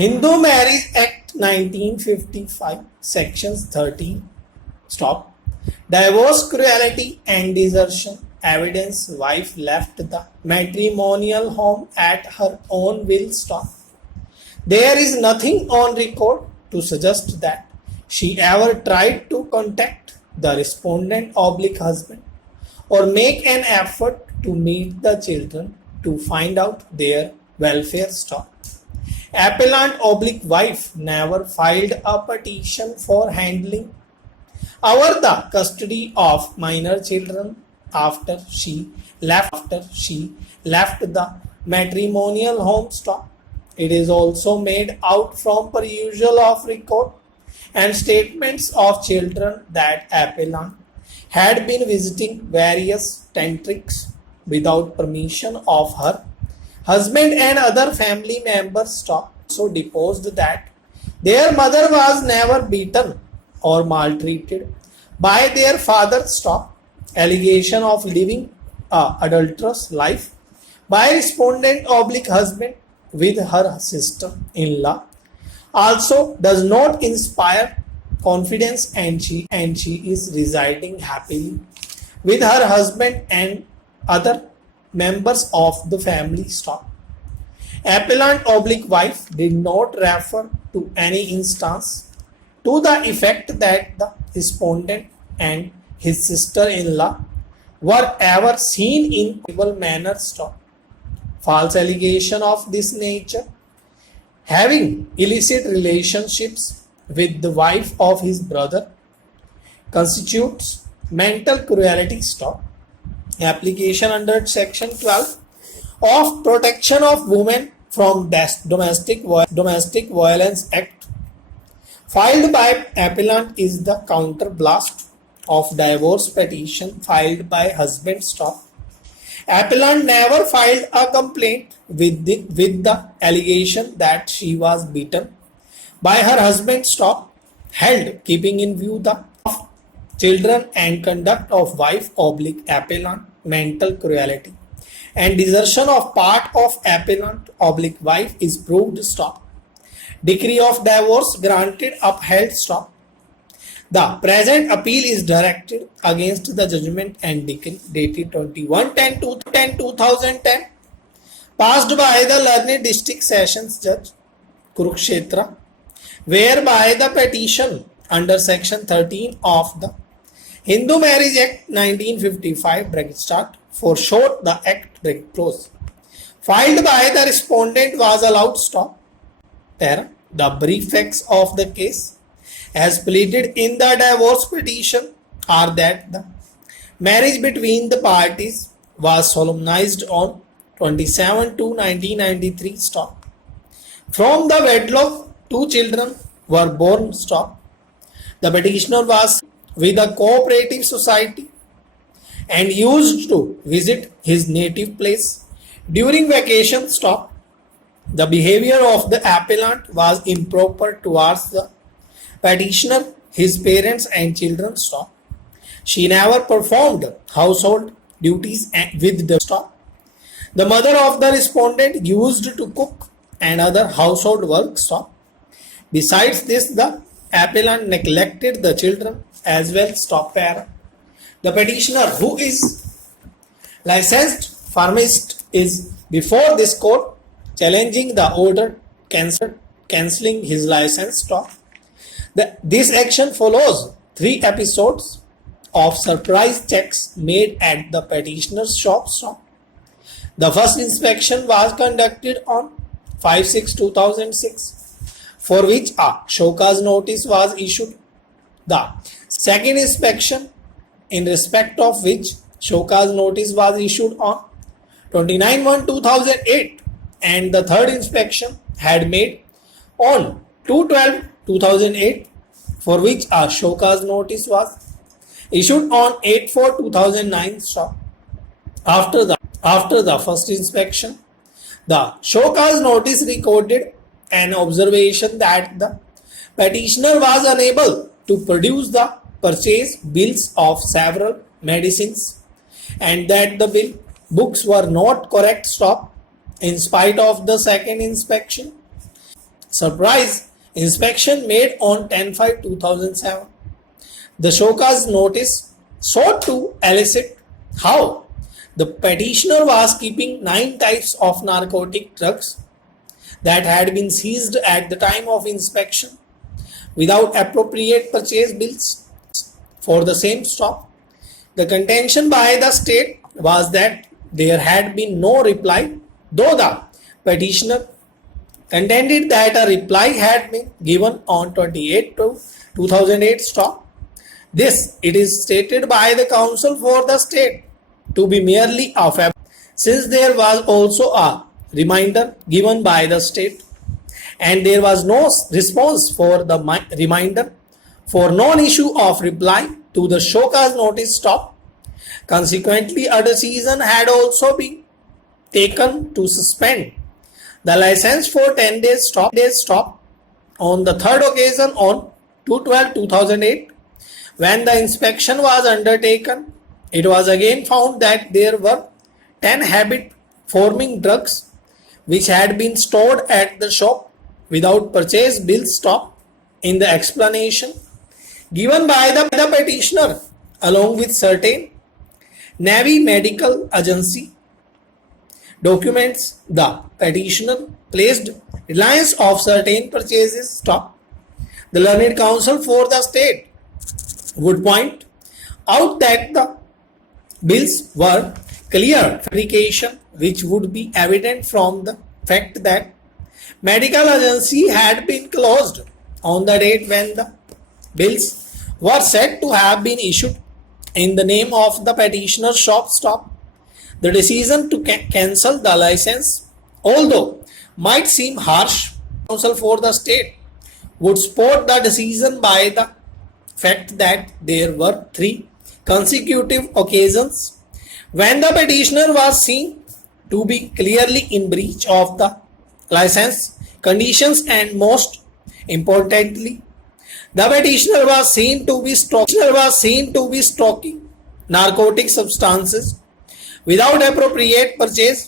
Hindu Marriage Act 1955, Sections 13. Stop. Divorce, cruelty, and desertion. Evidence: wife left the matrimonial home at her own will. Stop. There is nothing on record to suggest that she ever tried to contact the respondent oblique husband or make an effort to meet the children to find out their welfare. Stop. Appellant oblique wife never filed a petition for handling over the custody of minor children after she left the matrimonial home. Stop. It is also made out from perusal of record and statements of children that appellant had been visiting various tantrics without permission of her husband and other family members. Stop. So deposed that their mother was never beaten or maltreated by their father. Stop. Allegation of living a adulterous life by respondent oblique husband with her sister-in-law also does not inspire confidence, and she is residing happily with her husband and other members of the family. Stop. Appellant oblique wife did not refer to any instance to the effect that the respondent and his sister-in-law were ever seen in evil manner. Stop. False allegation of this nature, having illicit relationships with the wife of his brother, constitutes mental cruelty. Stop. Application under Section 12 of Protection of Women from Domestic Violence Act filed by appellant is the counterblast of divorce petition filed by husband. Stop. Appellant never filed a complaint with the allegation that she was beaten by her husband. Stop. Held, keeping in view the of children and conduct of wife oblique appellant mental cruelty and desertion of part of appellant oblique wife is proved. Stop. Decree of divorce granted, upheld. Stop. The present appeal is directed against the judgment and decree dated 21/10/2010 passed by the learned district sessions judge Kurukshetra, whereby the petition under section 13 of the Hindu Marriage Act 1955 for short the act filed by the respondent was allowed. Stop. The brief facts of the case as pleaded in the divorce petition are that the marriage between the parties was solemnized on 27/2/1993. Stop. From the wedlock, 2 children were born. Stop. The petitioner was with a cooperative society and used to visit his native place during vacation. Stop. The behavior of the appellant was improper towards the petitioner, his parents and children. Stop. She never performed household duties with the. Stop. The mother of the respondent used to cook and other household work. Stop. Besides this, the appellant neglected the children as well. Stop. The petitioner, who is licensed pharmacist, is before this court challenging the order cancelling his license. Stop. This action follows 3 episodes of surprise checks made at the petitioner's shop. Stop. The first inspection was conducted on 5/6/2006, for which a show cause notice was issued. The second inspection, in respect of which show cause notice was issued on 29/1/2008, and the third inspection had made on 2/12/2008, for which a show cause notice was issued on 8/4/2009. Stop. After the first inspection, the show cause notice recorded an observation that the petitioner was unable to produce the purchase bills of several medicines and that the bill books were not correct. Stop. In spite of the second inspection, surprise inspection made on 10/5/2007. The show cause notice sought to elicit how the petitioner was keeping 9 types of narcotic drugs that had been seized at the time of inspection without appropriate purchase bills for the same stop. The contention by the state was that there had been no reply, though the petitioner contended that a reply had been given on 28/2008 stop. This, it is stated by the counsel for the state to be merely a fact, since there was also a reminder given by the state and there was no response for the reminder for non-issue of reply to the show cause notice stop. Consequently, a decision had also been taken to suspend the license for 10 days stop on the third occasion on 2/12/2008 when the inspection was undertaken. It was again found that there were 10 habit forming drugs which had been stored at the shop without purchase bill stop. In the explanation given by the petitioner along with certain Navy medical agency documents, the petitioner placed reliance of certain purchases stop. The learned counsel for the state would point out that the bills were clear fabrication, which would be evident from the fact that medical agency had been closed on the date when the bills were said to have been issued in the name of the petitioner's shop stop. The decision to cancel the license, although might seem harsh, counsel for the state would support the decision by the fact that there were 3 consecutive occasions when the petitioner was seen to be clearly in breach of the license conditions, and most importantly, the petitioner was seen to be stocking narcotic substances without appropriate purchase